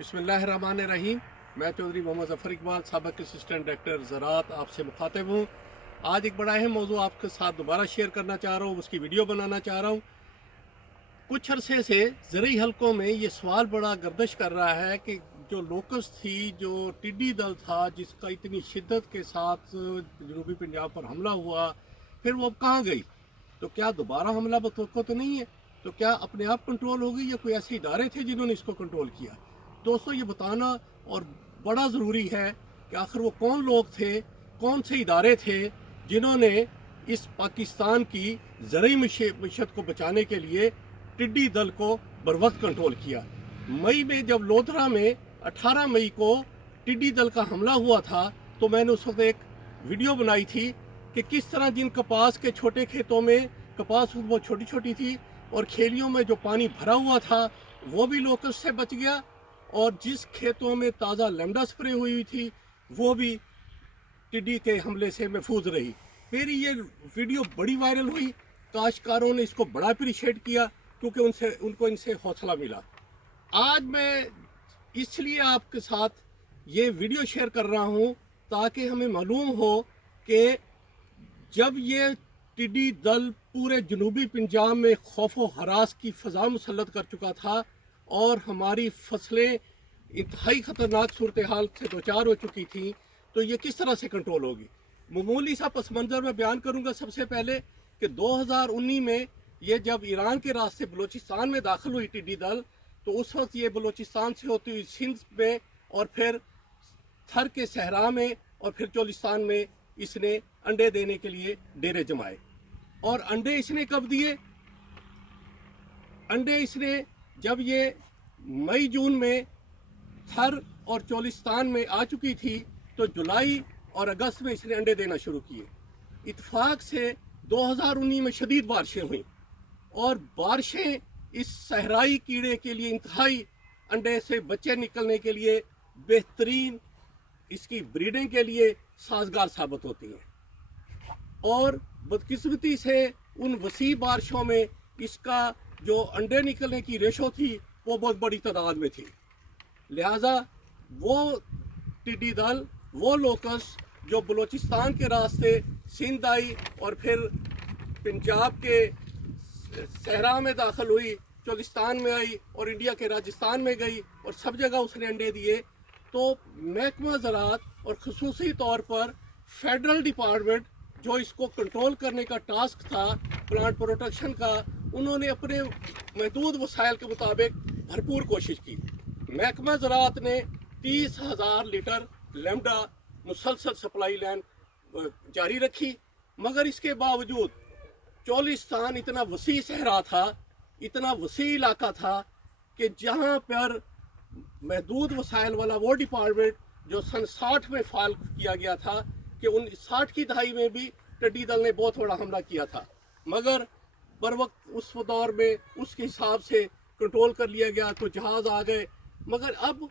बिस्मिल्लाहिर्रहमानिर्रहीम। मैं Chaudhary Mohammad Zafar Iqbal, साबिक़ assistant director ज़राअत, आपसे मुखातिब हूँ। आज एक बड़ा अहम मौजू आपके साथ दोबारा शेयर करना चाह रहा हूँ, उसकी वीडियो बनाना चाह रहा हूँ। कुछ अरसे से ज़रई हलकों में ये सवाल बड़ा गर्दिश कर रहा है कि जो लोकस थी, जो टिड्डी दल था, जिसका इतनी शिद्दत के साथ जनूबी पंजाब पर हमला हुआ, फिर वो अब कहाँ गई? तो क्या दोबारा हमला बतौक़्क़ो तो नहीं है? तो क्या अपने आप कंट्रोल हो गई या कोई ऐसे इदारे थे जिन्होंने इसको कंट्रोल किया? दोस्तों, ये बताना और बड़ा ज़रूरी है कि आखिर वो कौन लोग थे, कौन से इदारे थे जिन्होंने इस पाकिस्तान की ज़रई मईशत को बचाने के लिए टिड्डी दल को बरवक्त कंट्रोल किया। मई में जब लोधरा में 18 मई को टिड्डी दल का हमला हुआ था, तो मैंने उस वक्त एक वीडियो बनाई थी कि किस तरह जिन कपास के छोटे खेतों में कपास बहुत छोटी छोटी थी और खेलियों में जो पानी भरा हुआ था वो भी लोकस से बच गया, और जिस खेतों में ताज़ा लैम्डा स्प्रे हुई थी वो भी टिड्डी के हमले से महफूज रही। फिर ये वीडियो बड़ी वायरल हुई, काश्तकारों ने इसको बड़ा अप्रिशिएट किया क्योंकि उनको इनसे हौसला मिला। आज मैं इसलिए आपके साथ ये वीडियो शेयर कर रहा हूँ ताकि हमें मालूम हो कि जब ये टिड्डी दल पूरे जनूबी पंजाब में खौफ व हरास की फ़ज़ा मुसल्लत कर चुका था और हमारी फसलें इंतहाई ख़तरनाक सूरत हाल से दो चार हो चुकी थी, तो ये किस तरह से कंट्रोल होगी। मामूली सा पस मंज़र में बयान करूँगा। सबसे पहले कि 2019 में ये जब ईरान के रास्ते बलूचिस्तान में दाखिल हुई टिड्डी दल, तो उस वक्त ये बलूचिस्तान से होती हुई सिंध में और फिर थर के सहरा में और फिर चोलिस्तान में इसने अंडे देने के लिए डेरे जमाए। और अंडे इसने कब दिए? अंडे इसने जब ये मई जून में थर और चोलिस्तान में आ चुकी थी, तो जुलाई और अगस्त में इसने अंडे देना शुरू किए। इत्तेफाक से 2019 में शदीद बारिशें हुई और बारिशें इस सहराई कीड़े के लिए इंतहाई अंडे से बच्चे निकलने के लिए बेहतरीन, इसकी ब्रीडिंग के लिए साजगार साबित होती हैं। और बदकिस्मती से उन वसी बारिशों में इसका जो अंडे निकलने की रेशो थी वो बहुत बड़ी तादाद में थी। लिहाजा वो टिड्डी दल, वो लोकस जो बलूचिस्तान के रास्ते सिंध आई और फिर पंजाब के सहरा में दाखिल हुई, चोलिस्तान में आई और इंडिया के राजस्थान में गई और सब जगह उसने अंडे दिए, तो महकमा ज़राअत और ख़ुसूसी तौर पर फेडरल डिपार्टमेंट जो इसको कंट्रोल करने का टास्क था प्लांट प्रोटेक्शन का, उन्होंने अपने महदूद वसाइल के मुताबिक भरपूर कोशिश की। महकमा ज़राअत ने 30,000 लीटर लैम्डा मुसलसल सप्लाई लाइन जारी रखी, मगर इसके बावजूद चोलिस्तान इतना वसी सहरा था, इतना वसी इलाका था कि जहाँ पर महदूद वसाइल वाला वो डिपार्टमेंट जो सन 60 में फाल किया गया था कि 60 की दहाई में भी टिड्डी दल ने बहुत बड़ा हमला किया था, मगर बर वक्त उस दौर में उसके हिसाब से कंट्रोल कर लिया गया, तो जहाज़ आ गए। मगर अब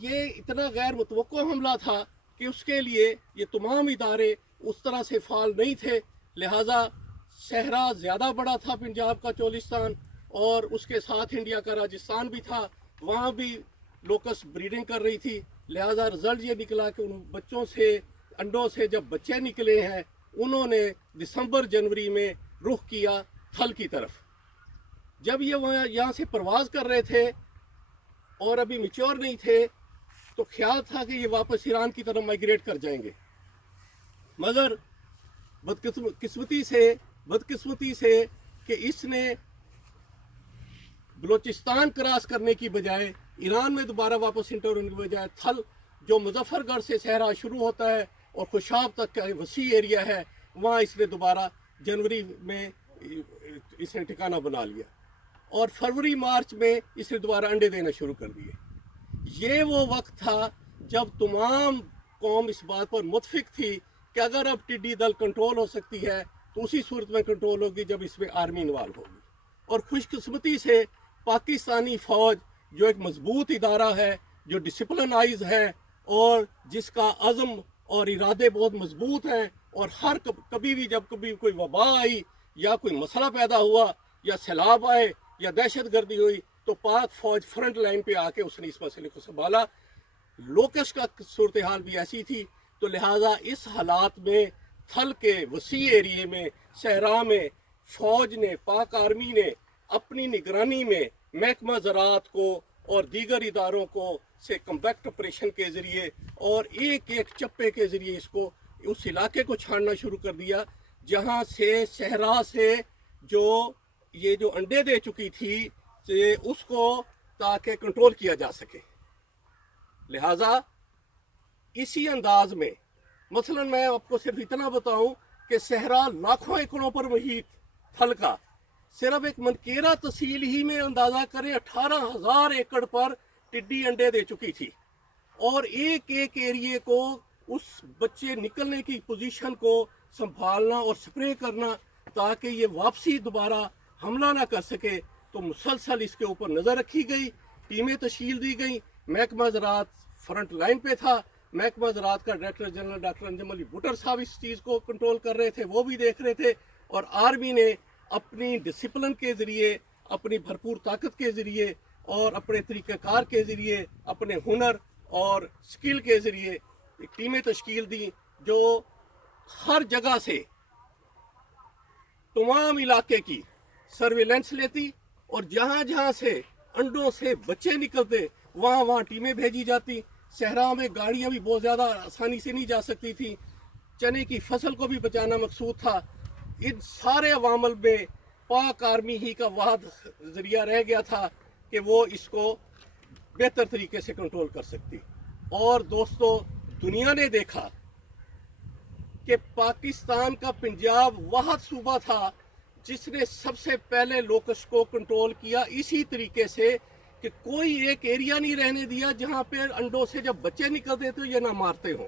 ये इतना गैर मुतवक्को हमला था कि उसके लिए ये तमाम इदारे उस तरह से फाल नहीं थे। लिहाजा सहरा ज़्यादा बड़ा था पंजाब का, चोलिस्तान, और उसके साथ इंडिया का राजस्थान भी था, वहाँ भी लोकस ब्रीडिंग कर रही थी। लिहाजा रिज़ल्ट ये निकला कि उन बच्चों से, अंडों से जब बच्चे निकले हैं, उन्होंने दिसंबर जनवरी में रुख किया थल की तरफ। जब ये वहाँ यहाँ से परवाज़ कर रहे थे और अभी मैच्योर नहीं थे, तो ख्याल था कि ये वापस ईरान की तरफ माइग्रेट कर जाएंगे, मगर बदकिस्मती से कि इसने बलूचिस्तान क्रॉस करने की बजाय ईरान में दोबारा वापस इंटर होने की बजाय थल जो मुजफ्फरगढ़ से सहरा शुरू होता है और खुशाब तक का वसी एरिया है, वहाँ इसने दोबारा जनवरी में इसने ठिकाना बना लिया और फरवरी मार्च में इसने दोबारा अंडे देना शुरू कर दिए। ये वो वक्त था जब तमाम कौम इस बात पर मुतफिक थी कि अगर अब टिड्डी दल कंट्रोल हो सकती है तो उसी सूरत में कंट्रोल होगी जब इसमें आर्मी इन्वॉल्व होगी। और खुशकिस्मती से पाकिस्तानी फ़ौज जो एक मजबूत इदारा है, जो डिसिप्लिनाइज है और जिसका अज़म और इरादे बहुत मजबूत हैं, और हर कभी भी जब कभी कोई वबा आई या कोई मसला पैदा हुआ या सैलाब आए या दहशत गर्दी हुई तो पाक फौज फ्रंट लाइन पे आके उसने इस मसले को संभाला। लोकश का सूरत हाल भी ऐसी थी, तो लिहाजा इस हालात में थल के वसी एरिए में, सहरा में, फौज ने, पाक आर्मी ने अपनी निगरानी में महकमा ज़राअत को और दीगर इदारों को से कम्बैक्ट ऑपरेशन के ज़रिए और एक एक चप्पे के ज़रिए इसको उस इलाके को छानना शुरू कर दिया जहाँ से सहरा से जो ये जो अंडे दे चुकी थी से उसको ताकि कंट्रोल किया जा सके। लिहाजा इसी अंदाज में मसलन मैं आपको सिर्फ इतना बताऊं कि सहरा लाखों एकड़ों पर मुहित थल का, सिर्फ एक मनकेरा तहसील ही में अंदाजा करें 18,000 एकड़ पर टिड्डी अंडे दे चुकी थी और एक एक एरिए को उस बच्चे निकलने की पोजीशन को संभालना और स्प्रे करना ताकि ये वापसी दोबारा हमला ना कर सके। तो मुसलसल इसके ऊपर नज़र रखी गई, टीमें तश्कील दी गई। महकमा ज़राअत फ्रंट लाइन पे था, महकमा ज़राअत का director general doctor Anjum Ali Bhuttar साहब इस चीज़ को कंट्रोल कर रहे थे, वो भी देख रहे थे, और आर्मी ने अपनी डिसिप्लिन के ज़रिए, अपनी भरपूर ताकत के ज़रिए और अपने तरीक़ाकार के ज़रिए, अपने हुनर और स्किल के ज़रिए टीमें तश्कील दी जो हर जगह से तमाम इलाके की सर्विलेंस लेती और जहाँ जहाँ से अंडों से बच्चे निकलते वहाँ वहाँ टीमें भेजी जाती। सहरा में गाड़ियाँ भी बहुत ज़्यादा आसानी से नहीं जा सकती थी, चने की फसल को भी बचाना मकसूद था। इन सारे अवामल में पाक आर्मी ही का वाहद ज़रिया रह गया था कि वो इसको बेहतर तरीके से कंट्रोल कर सकती। और दोस्तों, दुनिया ने देखा कि पाकिस्तान का पंजाब वाहद सूबा था जिसने सबसे पहले लोकस को कंट्रोल किया इसी तरीके से कि कोई एक एरिया नहीं रहने दिया जहां पे अंडों से जब बच्चे निकलते तो ये ना मारते हों।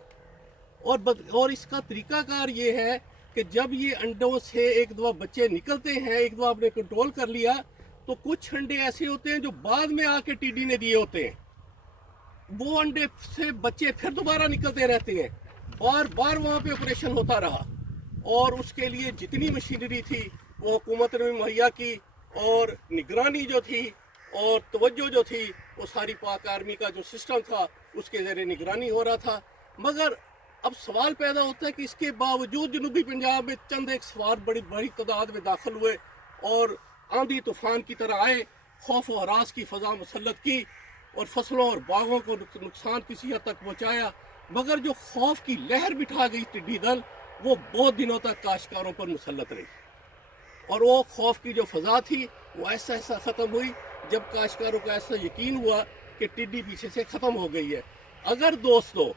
और इसका तरीकाकार ये है कि जब ये अंडों से एक दफा बच्चे निकलते हैं, एक दफा आपने कंट्रोल कर लिया, तो कुछ अंडे ऐसे होते हैं जो बाद में आके टीडी ने दिए होते हैं, वो अंडे से बच्चे फिर दोबारा निकलते रहते हैं। बार बार वहाँ पे ऑपरेशन होता रहा और उसके लिए जितनी मशीनरी थी वो हुकूमत ने मुहैया की और निगरानी जो थी और तवज्जो जो थी वो सारी पाक आर्मी का जो सिस्टम था उसके ज़रिए निगरानी हो रहा था। मगर अब सवाल पैदा होता है कि इसके बावजूद जनूबी पंजाब में चंद एक सवार बड़ी बड़ी तादाद में दाखिल हुए और आंधी तूफान की तरह आए, खौफ और हरास की फजा मुसल्लत की और फसलों और बागों को नुकसान किसी हद तक पहुँचाया। मगर जो खौफ की लहर बिठा गई टिड्डी दल, वो बहुत दिनों तक काश्तकारों पर मुसल्लत रही और वो खौफ की जो फजा थी वो ऐसा ऐसा ख़त्म हुई जब काश्तकारों को ऐसा यकीन हुआ कि टिड्डी पीछे से ख़त्म हो गई है। अगर दोस्तों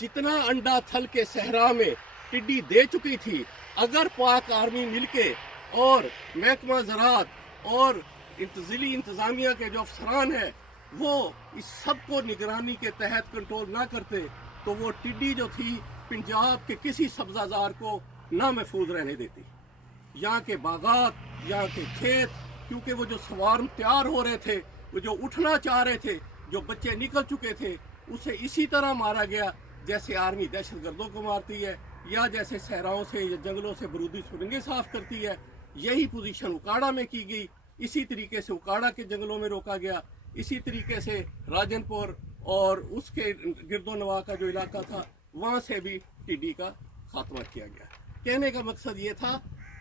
जितना अंडा थल के सहरा में टिड्डी दे चुकी थी, अगर पाक आर्मी मिलके और महकमा ज़राअत और ज़िली इंतज़ामिया के जो अफसरान हैं वो इस सब को निगरानी के तहत कंट्रोल ना करते तो वो टिड्डी जो थी पंजाब के किसी सब्ज़ाजार को ना महफूज रहने देती। यहाँ के बागात, यहाँ के खेत, क्योंकि वो जो सवार तैयार हो रहे थे, वो जो उठना चाह रहे थे, जो बच्चे निकल चुके थे, उसे इसी तरह मारा गया जैसे आर्मी दहशतगर्दों को मारती है या जैसे सहराओं से या जंगलों से बरूदी सुरंगें साफ करती है। यही पोजीशन उकाड़ा में की गई, इसी तरीके से उकाड़ा के जंगलों में रोका गया, इसी तरीके से राजनपुर और उसके गिरदोनवा का जो इलाका था वहाँ से भी टिड्डी का खात्मा किया गया। कहने का मकसद ये था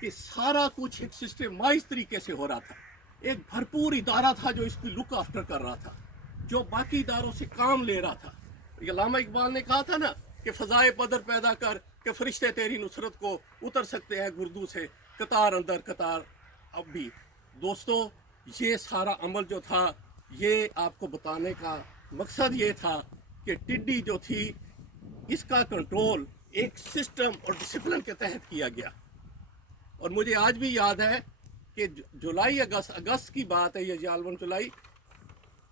कि सारा कुछ एक सिस्टमाइज तरीके से हो रहा था, एक भरपूर इदारा था जो इसकी लुक आफ्टर कर रहा था, जो बाकी इदारों से काम ले रहा था। अल्लामा इकबाल ने कहा था ना कि फ़ज़ाए बदर पैदा कर कि फरिश्ते तेरी नुसरत को उतर सकते हैं गुर्दू से, कतार अंदर कतार अब भी। दोस्तों, ये सारा अमल जो था, ये आपको बताने का मकसद ये था कि टिड्डी जो थी इसका कंट्रोल एक सिस्टम और डिसिप्लिन के तहत किया गया। और मुझे आज भी याद है कि जुलाई अगस्त की बात है, ये जालवन जुलाई,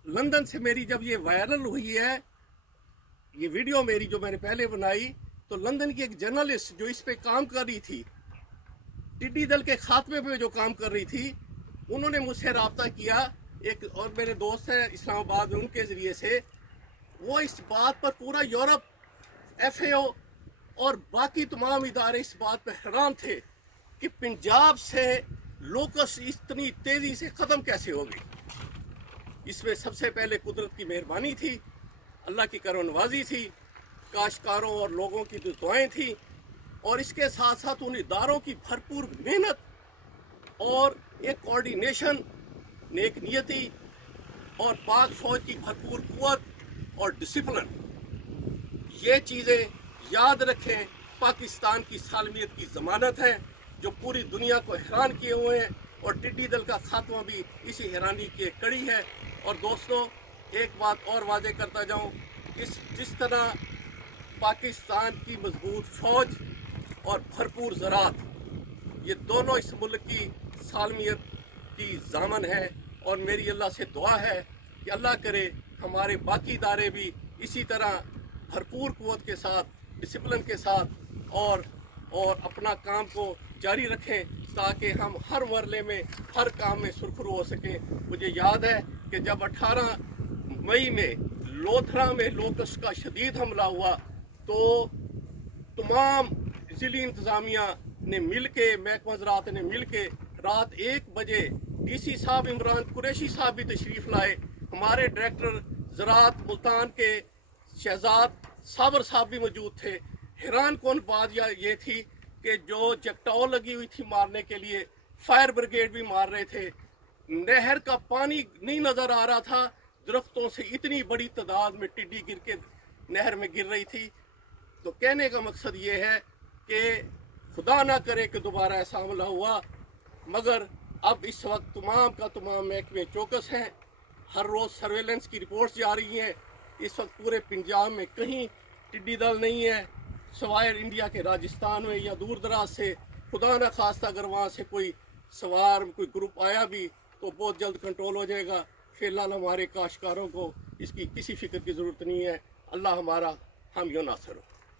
लंदन से मेरी जब ये वायरल हुई है ये वीडियो मेरी जो मैंने पहले बनाई, तो लंदन की एक जर्नलिस्ट जो इस पे काम कर रही थी, टिड्डी दल के खात्मे पे जो काम कर रही थी, उन्होंने मुझसे रब्ता किया, एक और मेरे दोस्त हैं इस्लामाबाद में, उनके ज़रिए से वो इस बात पर पूरा यूरोप, FAO और बाकी तमाम इदारे इस बात पर हैरान थे कि पंजाब से लोकस इतनी तेज़ी से ख़त्म कैसे हो गई। اس میں سب سے پہلے قدرت کی مہربانی تھی، اللہ کی کرم نوازی تھی، کاشتکاروں اور لوگوں کی جو دعائیں تھیں، اور اس کے ساتھ ساتھ ان اداروں کی بھرپور محنت اور ایک کوارڈینیشن، نیک نیتی اور پاک فوج کی بھرپور قوت اور ڈسپلن. یہ چیزیں یاد رکھیں، پاکستان کی سالمیت کی ضمانت ہے جو پوری دنیا کو حیران کیے ہوئے ہیں، اور ٹڈی دل کا خاتمہ بھی اسی حیرانی کی ایک کڑی ہے. اور دوستو، ایک بات اور واضح کرتا جاؤں، جس طرح پاکستان کی مضبوط فوج اور بھرپور زراعت، یہ دونوں اس ملک کی سالمیت کی ضامن ہے، اور میری اللہ سے دعا ہے کہ اللہ کرے ہمارے باقی ادارے بھی اسی طرح بھرپور قوت کے ساتھ، ڈسپلن کے ساتھ اور اپنا کام کو جاری رکھیں تاکہ ہم ہر مرحلے میں، ہر کام میں سرخرو ہو سکیں. مجھے یاد ہے کہ جب 18 مئی میں لوتھرا میں لوکس کا شدید حملہ ہوا تو تمام ضلعی انتظامیہ نے مل کے، محکمہ زراعت نے مل کے رات 1 بجے ڈی سی صاحب عمران قریشی صاحب بھی تشریف لائے، ہمارے ڈائریکٹر زراعت ملتان کے شہزاد صابر صاحب بھی موجود تھے. حیران کن بات یہ تھی کہ جو جگٹاؤ لگی ہوئی تھی مارنے کے لیے، فائر بریگیڈ بھی مار رہے تھے، نہر کا پانی نہیں نظر آ رہا تھا، درختوں سے اتنی بڑی تعداد میں ٹڈی گر کے نہر میں گر رہی تھی. تو کہنے کا مقصد یہ ہے کہ خدا نہ کرے کہ دوبارہ ایسا حملہ ہوا، مگر اب اس وقت تمام کا تمام محکمے چوکس ہیں، ہر روز سرویلنس کی رپورٹس جا رہی ہیں. اس وقت پورے پنجاب میں کہیں ٹڈی دل نہیں ہے، سوائے انڈیا کے راجستھان میں یا دور دراز سے. خدا نہ خواستہ اگر وہاں سے کوئی گروپ آیا بھی تو بہت جلد کنٹرول ہو جائے گا. فی الحال ہمارے کاشتکاروں کو اس کی کسی فکر کی ضرورت نہیں ہے. اللہ ہمارا ہم یوں ناصر ہو.